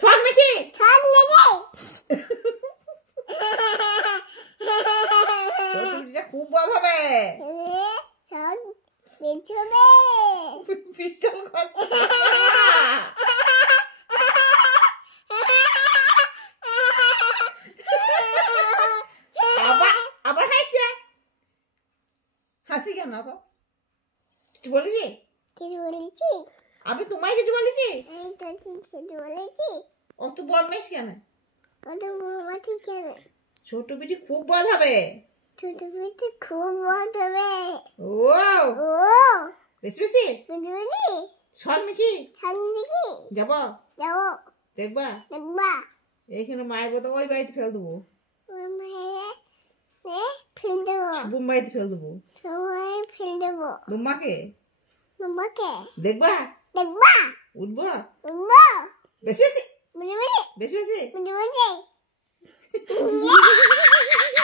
শখ নাকি? শখ নাকি? ছোট বিটিটা খুব বদ হবে। শখ পিছবে। পিছল করছে। আবার হাসছে। হাসি কেন তো? কিছু বলেছি? কিছু বলেছি? আমি তোমায় কিছু বলেছি? আমি তো কিছু বলেছি। অত বদমাইশ কেন? অত বদমাইশ কেন? ছোট বিটি খুব বদ হবে। ছোট বিটি খুব বদ হবে। ও ও বেশি বেশি বুঝলি? শখ নাকি? শখ নাকি? যাব যাবো দেখবা? দেখবা? এইখানে মায়ের বোতল ওই বাড়িতে ফেল দেবো। ওই মায়ের ফেল দেবো। শুভম বাড়িতে ফেল দেবো। সবাই ফেল দেবো। তোমাকে তোমাকে দেখবা? দেখবা? উঠবো উঠবো? বেশি বেশি বুঝলি? বেশি বেশি বুঝলি?